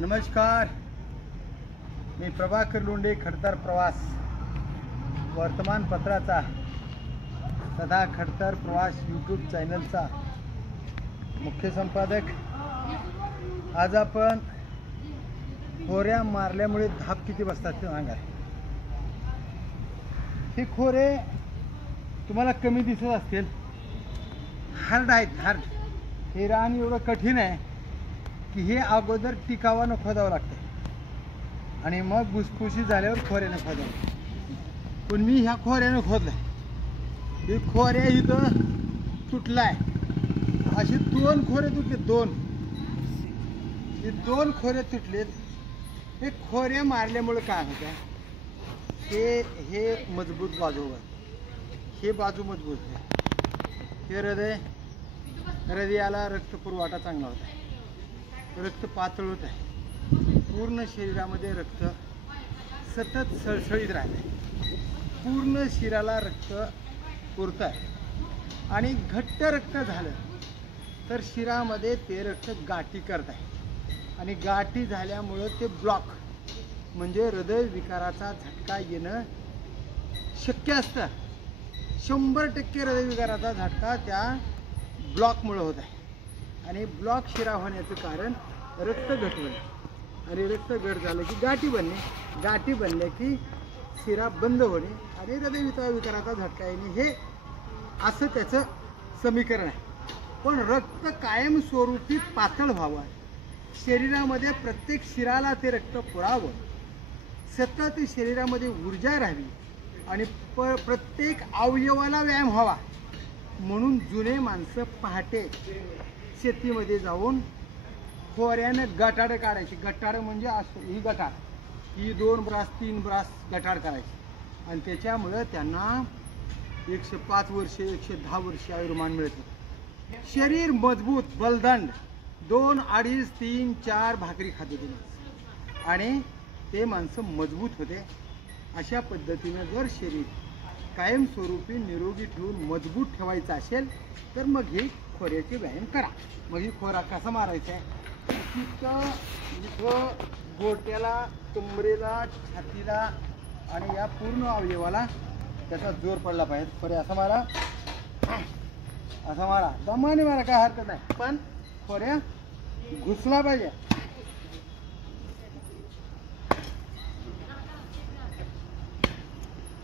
नमस्कार, मी प्रभाकर लोंढे, खडतर प्रवास वर्तमानपत्राचा तथा खडतर प्रवास यूट्यूब चॅनलचा मुख्य संपादक। आज आपण खोऱ्या मारल्यामुळे धाप किती बसतात ते सांगा। हे खोरे तुम्हाला कमी दिसत असतील, हार्ड आहेत, हार्ड। हे रान एवढं कठीण आहे की हे अगोदर टिकावानं खोदावं लागतं आणि मग भुसभुशीत झाल्यावर खोऱ्यानं खोदावं। पण मी ह्या खोऱ्यानं खोदलंय। हे खोऱ्या इथं तुटलाय, असे 2 खोरे तुटले, 2 हे 2 खोरे तुटलेत। हे खोऱ्या मारल्यामुळे काय होतं, हे मजबूत बाजू आहे, हे बाजू मजबूत आहे। हे हृदयाला रक्तपुरवठा चांगला होता आहे, रक्त पातळ होत आहे, पूर्ण शरीरामध्ये रक्त सतत सळसळीत राहते, पूर्ण शरीराला रक्त पुरत आहे आणि घट्ट रक्त झालं तर शरीरामध्ये ते रक्त गाठी करत आहे आणि गाठी झाल्यामुळं ते ब्लॉक म्हणजे हृदय विकाराचा झटका येणं शक्य असतं। 100% हृदय विकाराचा झटका त्या ब्लॉकमुळे होत आहे आणि ब्लॉक शिरा होण्याचं कारण रक्त घट होणे आणि रक्त घट झालं की गाठी बनणे, गाठी बनल्या की शिरा बंद होणे आणि हृदय विकाराचा झटका येणे, हे असं त्याचं समीकरण आहे। पण रक्त कायमस्वरूपी पातळ व्हावं, शरीरामध्ये प्रत्येक शिराला ते रक्त पुरावं, सतत शरीरामध्ये ऊर्जा राहावी आणि प्रत्येक अवयवाला व्यायाम व्हावा म्हणून जुने माणसं पहाटे शेतीमध्ये जाऊन खोऱ्यानं गटाड काढायची। गटाड म्हणजे असं, ही गटाड, ही 2 ब्रास 3 ब्रास गटाड करायची आणि त्याच्यामुळं त्यांना 105 वर्षे 110 वर्षे आयुर्मान मिळतं। शरीर मजबूत, बलदंड, 2, 2.5, 3, 4 भाकरी खात होते आणि ते माणसं मजबूत होते। अशा पद्धतीनं जर शरीर कायमस्वरूपी निरोगी ठेवून मजबूत ठेवायचं असेल तर मग ही खोऱ्याचे व्यायाम करा। मग ही खोरा कसा मारायचा आहे, इथं गोट्याला, कमरेला, छातीला आणि या पूर्ण अवयवाला त्याचा जोर पडला पाहिजे। खोऱ्या असा मारा, असा मारा, दमाने मारा, काय हरकत नाही, पण खोऱ्या घुसला पाहिजे।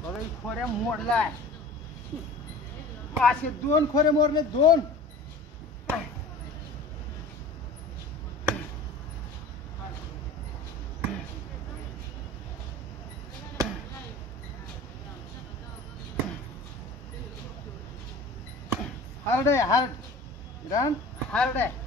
बघा, ही खोऱ्या मोडलाय, असे 2 खोरे मोडले, 2। हार्ड आहे, हार्ड रान, हार्ड आहे।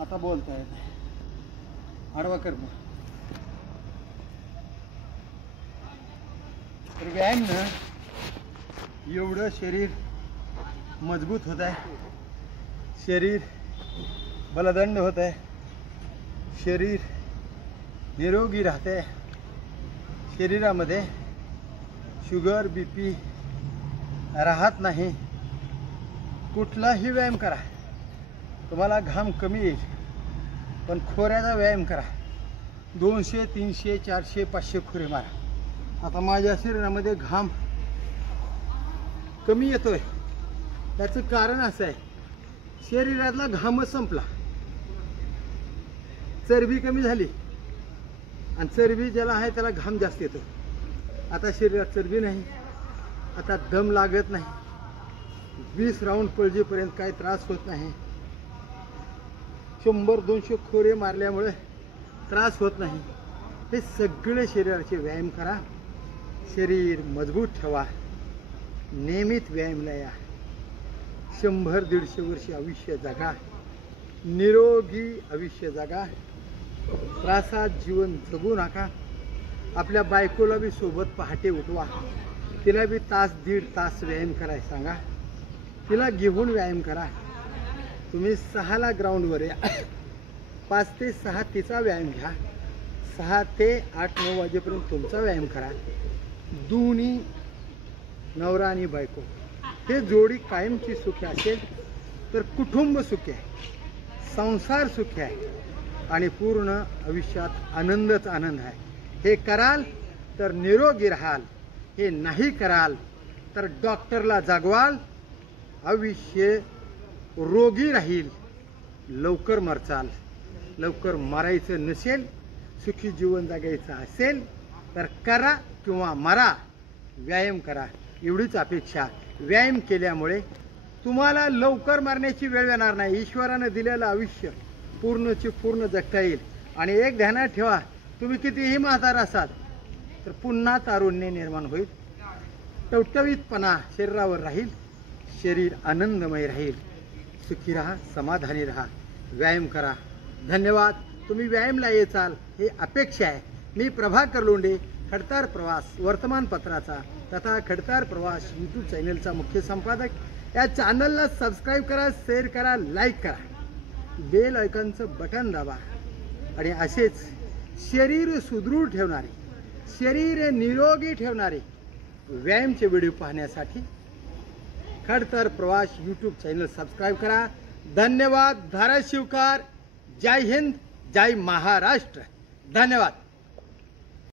आता बोलता येत आडवा कर तर व्यायाम ना, एवढं शरीर मजबूत होत आहे, शरीर बलदंड होत आहे, शरीर निरोगी राहते, शरीरामध्ये शुगर बीपी राहत नाही। कुठलाही व्यायाम करा, तुम्हाला घाम कमी येईल, पण खोऱ्याचा व्यायाम करा। 200, 300, 400, 500 खोरे मारा। आता माझ्या शरीरामध्ये घाम कमी येतोय, त्याचं कारण असं आहे, शरीरातला घामच संपला, चरबी कमी झाली आणि चरबी ज्याला आहे त्याला घाम जास्त येतो। आता शरीरात चरबी नाही, आता दम लागत नाही, 20 राऊंड पळजेपर्यंत काही त्रास होत नाही, 100-200 खोरे मारल्यामुळे त्रास होत नाही। हे सगळे शरीराचे व्यायाम करा, शरीर मजबूत ठेवा, नियमित व्यायामला या। 100-150 वर्ष आयुष्य जगा, निरोगी आयुष्य जगा, त्रासात जीवन जगू नका। आपल्या बायकोला बी सोबत पहाटे उठवा, तिला बी तास दीड तास व्यायाम करायला सांगा, तिला घेऊन व्यायाम करा। तुम्ही 6ला ग्राउंडवर या, 5 ते 6 तिचा व्यायाम घ्या, 6 ते 8-9 वाजेपर्यंत तुमचा व्यायाम करा। दोन्ही नवरा आणि बायको हे जोडी कायमची सुखी असेल तर कुटुंब सुखी आहे, संसार सुखी आहे आणि पूर्ण आयुष्यात आनंदच आनंद आहे। हे कराल तर निरोगी राहाल, हे नाही कराल तर डॉक्टरला जागवाल, आयुष्य रोगी राहील, लवकर मरचाल। लवकर मरायचं नसेल, सुखी जीवन जगायचं असेल तर करा किंवा मरा, व्यायाम करा एवढीच अपेक्षा। व्यायाम केल्यामुळे तुम्हाला लवकर मरण्याची वेळ येणार नाही, ईश्वराने दिलेलं आयुष्य पूर्णचे पूर्ण जगता येईल। आणि एक ध्यानात ठेवा, तुम्ही कितीही म्हातार असाल तर पुन्हा तारुण्य निर्माण होईल, टवटवीतपणा शरीरावर राहील, शरीर आनंदमय राहील। सुखी राहा, समाधानी राहा, व्यायाम करा। धन्यवाद। तुम्ही व्यायामला येचाल हे अपेक्षा आहे। मी प्रभाकर लोंढे, खडतार प्रवास वर्तमानपत्राचा तथा खडतार प्रवास यूट्यूब चॅनलचा मुख्य संपादक। या चॅनलला सबस्क्राईब करा, शेअर करा, लाईक करा, बेल आयकॉनचं बटन दाबा आणि असेच शरीर सुदृढ ठेवणारे, शरीर निरोगी ठेवणारे व्यायामचे व्हिडिओ पाहण्यासाठी खडतार प्रवास यूट्यूब चॅनल सबस्क्राईब करा। धन्यवाद। धाराशिवकर, जय हिंद, जय महाराष्ट्र। धन्यवाद।